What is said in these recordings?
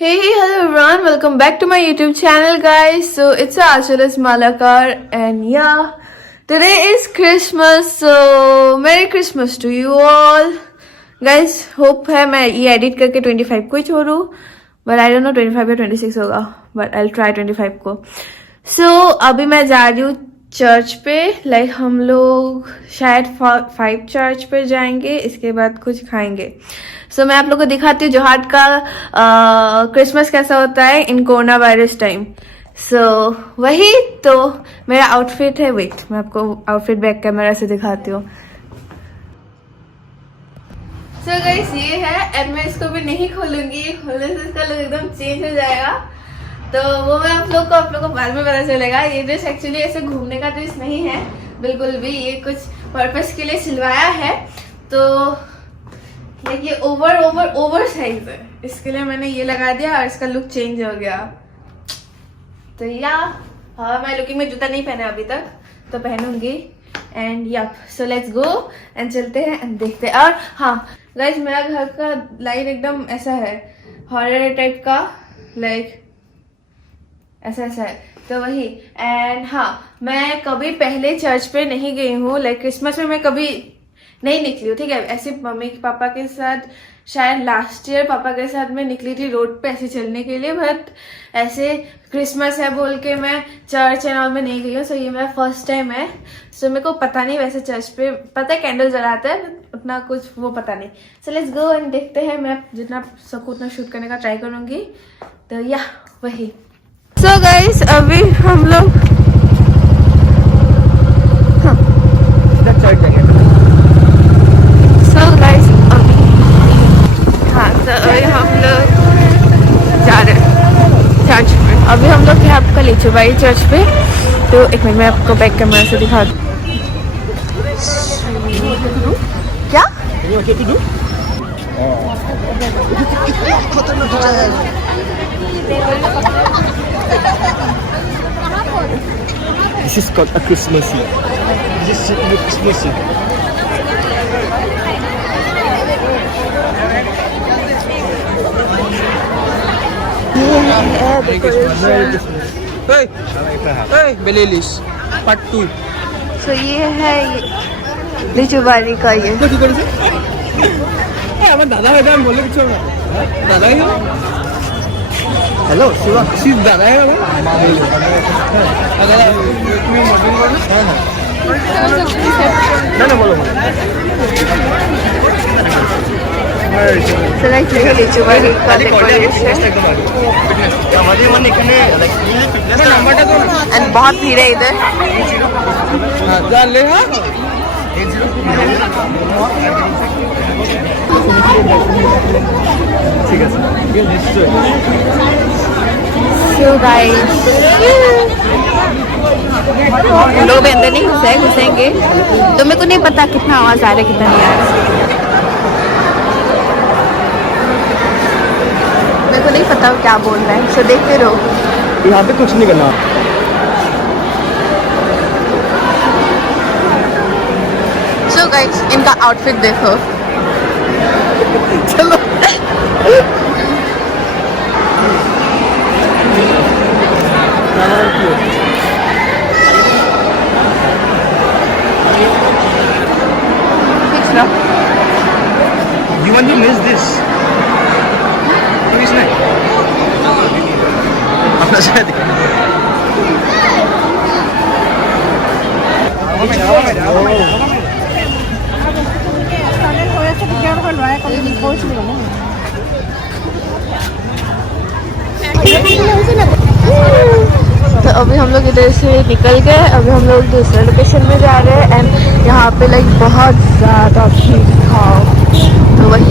Hey, hello everyone, welcome back to my YouTube channel guys. So it's Achalas Malakar and yeah, today is Christmas, so Merry Christmas to you all. Guys, hope है मैं ये edit करके 25 को ही छोड़ूं, but I don't know 25 या 26 होगा, but I'll try 25 को. So अभी मैं जा रही हूँ चर्च पे, लाइक हम लोग शायद 5 चर्च पे जाएंगे, इसके बाद कुछ खाएंगे. सो मैं आप लोग को दिखाती हूँ जोहाट का क्रिसमस कैसा होता है इन कोरोना वायरस टाइम. सो वही तो मेरा आउटफिट है. वेट, मैं आपको आउटफिट बैक कैमरा से दिखाती हूँ. सो गाइस ये है, एंड मैं इसको भी नहीं खोलूंगी, खोलने से इसका लुक एकदम चेंज हो जाएगा. तो वो मैं आप लोग को बाद में पता चलेगा. ये ड्रेस एक्चुअली ऐसे घूमने का ड्रेस नहीं है बिल्कुल भी, ये कुछ पर्पस के लिए सिलवाया है. तो लाइक ये ओवर साइज है, इसके लिए मैंने ये लगा दिया और इसका लुक चेंज हो गया. तो या मैं लुकिंग में जूता नहीं पहना अभी तक, तो पहनूंगी. And yup, so let's go and चलते हैं एंड देखते हैं. और हाँ गाइस, मेरा घर का लाइट एकदम ऐसा है, हॉरर टाइप का, लाइक ऐसा है. तो वही. एंड हाँ, मैं कभी पहले चर्च पे नहीं गई हूँ, लाइक क्रिसमस में मैं कभी नहीं निकली हूँ, ठीक है. ऐसे मम्मी पापा के साथ शायद लास्ट ईयर पापा के साथ मैं निकली थी रोड पे ऐसे चलने के लिए, बट ऐसे क्रिसमस है बोल के मैं चर्च एंड ऑल में नहीं गई हूँ. सो ये मेरा फर्स्ट टाइम है. सो मेरे को पता नहीं, वैसे चर्च पे पता है कैंडल जलाते हैं, उतना कुछ वो पता नहीं. सो लेट्स गो एंड देखते हैं. मैं जितना सकूँ उतना शूट करने का ट्राई करूँगी. तो या वही. सो गाइस अभी हम लोग अभी हम लोग हैं आपका लीचूबाई चर्च पे. तो एक मिनट में आपको बैक कैमरा से दिखा दूँ. क्या This is called a Christmas Eve. This is a Christmas Eve. Merry Christmas. Hey, Belilis. Part 2. सो ये है लीचूबाई का. ये কি করেছে? আমার দাদা হয়ে আমি বলে কিছু না. দাদাই হলো. হ্যালো শিবা, শিব দাদাই হলো. দাদা তুমি মডেল করো না? হ্যাঁ হ্যাঁ. না বলো. So like लीचूबाई का डेकोरेशन আমাদের মানে এখানে লাইক ফিটনেস নাম্বারটা তো एंड बहुत भीड़ है इधर. হ্যাঁ জান ले हां. ঠিক আছে নিশ্চয়. So guys, लोग भी अंदर नहीं घुसेंगे. तो मेरे को नहीं पता कितना आवाज आ रहा है कितना नहीं आ रहा. मेरे को नहीं पता वो क्या बोल रहा है. सो देखते रहो. यहाँ पे कुछ नहीं करना. सो गाइस इनका आउटफिट देखो. चलो You want to miss this? Please नहीं. अपना शायद. तो अभी हम लोग इधर से निकल गए. अभी हम लोग दूसरे लोकेशन में जा रहे हैं एंड यहाँ पे लाइक बहुत ज़्यादा भीड़ था. तो वही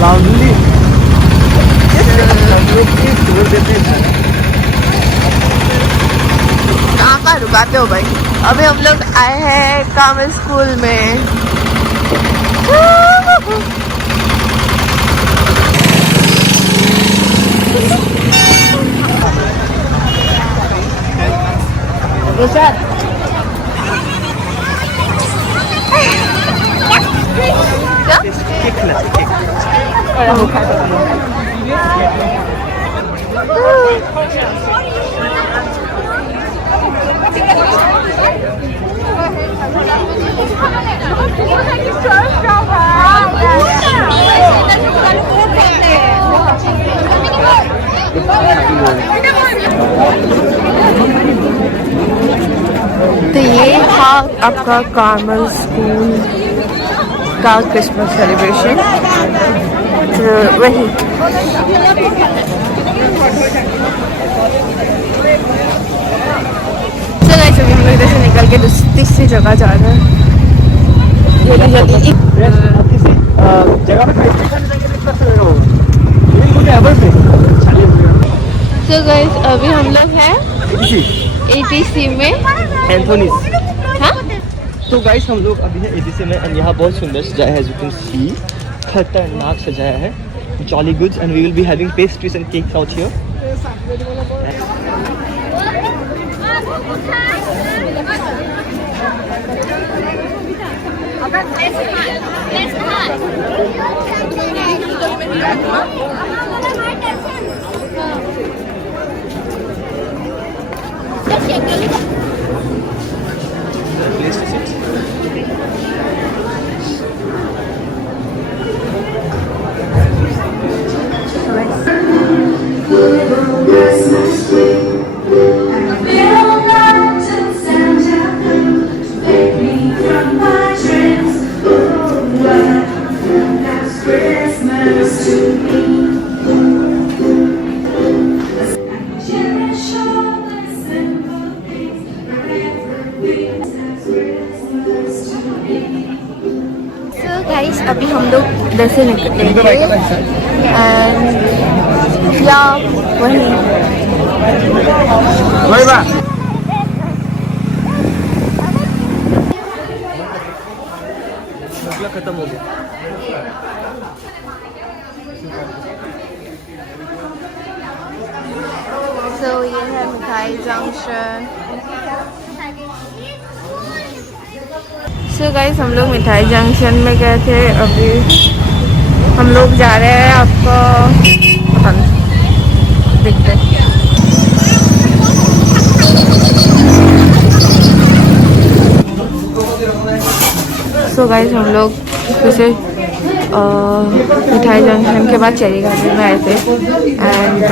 लाउंडली कहाँ रुकाते हो भाई. अभी हम लोग आए हैं कामिल स्कूल में. केक खिलाते केक। और वो खा तो ये था आपका कार्मल स्कूल का क्रिसमस सेलिब्रेशन। तो वही तो गाइस अभी हम लोग इधर से निकल के तीसरी जगह जा रहे हैं। आप किसी जगह पे कर सकते हो। ये मुझे एवर पे तो गाइस अभी हम लोग हैं ATC में एंथोनीज। हाँ तो गाइस हम लोग अभी है ATC में और यहाँ बहुत सुंदर सजाया है, जो तुम सी खतरनाक सजाया है, jolly goods, and we will be having pastries and cakes out here. Guys अभी हम लोग इधर से निकलेंगे एंड या वही खत्म हो गया। सो ये है मिठाई जंक्शन। सो गाइस हम लोग मिठाई जंक्शन में गए थे, अभी हम लोग जा रहे हैं आपको पता नहीं देखते हैं। सो गाइस हम लोग जैसे मिठाई जंक्शन के बाद चेरी गार्डन में आए थे एंड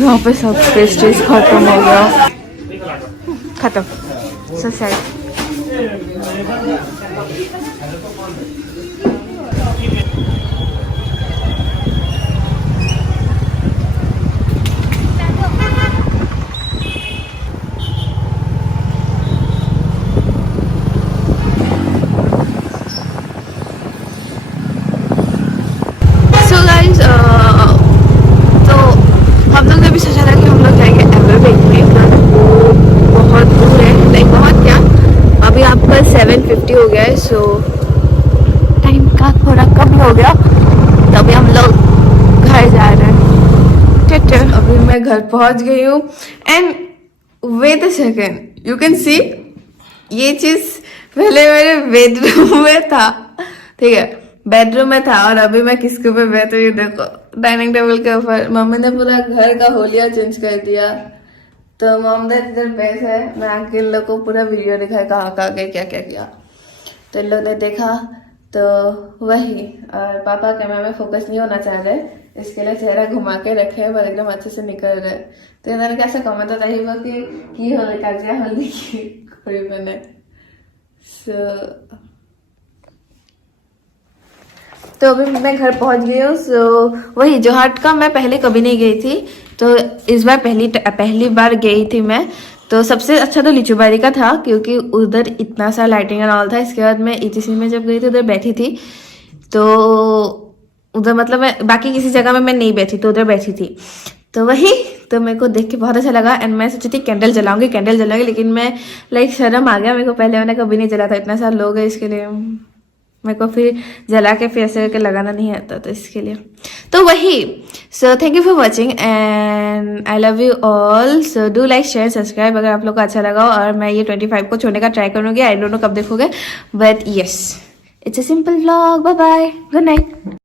यहाँ पे सब पेस्ट्रीज खत्म हो गया, खत्म सो सैड। तो हम लोग ने भी सोचा था कि हम लोग जाएंगे एवर बेकरी, बहुत दूर है, नहीं बहुत क्या, अभी आपका 7:50 हो गया है, सो टाइम का थोड़ा कम हो गया, तो अभी हम लोग घर जा रहे हैं। अभी मैं घर पहुंच गई हूँ and wait a second, you can see ये चीज पहले मेरे बेडरूम में था, ठीक है, बेडरूम में था, और अभी मैं किसके ऊपर बैठ रही हूँ देखो, डाइनिंग टेबल के ऊपर। मम्मी ने पूरा घर का होलिया चेंज कर दिया, तो मम्मी इधर बैठ है, मैं आके इन लोग को पूरा वीडियो दिखाया कहाँ कहाँ गए क्या क्या किया, तो इन लोग ने देखा, तो वही। और पापा कैमरा में फोकस नहीं होना चाह रहे, इसके लिए चेहरा घुमा के रखे पर एकदम अच्छे से निकल रहे। तो इन्होंने कैसे कमेंट होता ही कि होली का क्या होली की कपड़े पहने। तो अभी मैं घर पहुंच गई हूँ। सो वही जोहाट का मैं पहले कभी नहीं गई थी, तो इस बार पहली बार गई थी मैं। तो सबसे अच्छा तो लिचुबारी का था, क्योंकि उधर इतना सा लाइटिंग एंड ऑल था। इसके बाद मैं ETC में जब गई थी उधर बैठी थी, तो उधर मतलब मैं बाकी किसी जगह में मैं नहीं बैठी, तो उधर बैठी थी। तो वही, तो मेरे को देख के बहुत अच्छा लगा एंड मैं सोची थी कैंडल जलाऊंगी, लेकिन मैं शर्म आ गया मेरे को, पहले मैंने कभी नहीं जला था, इतना साल लोग है, इसके लिए मेरे को फिर जला के फिर ऐसे करके लगाना नहीं आता, तो इसके लिए। तो वही, so thank you for watching and I love you all. So do like share subscribe अगर आप लोग को अच्छा लगा, और मैं ये 25 को छोड़ने का ट्राई करूँगी। आई डोंट नो कब देखोगे, but yes, It's a simple vlog. Bye bye. Good night.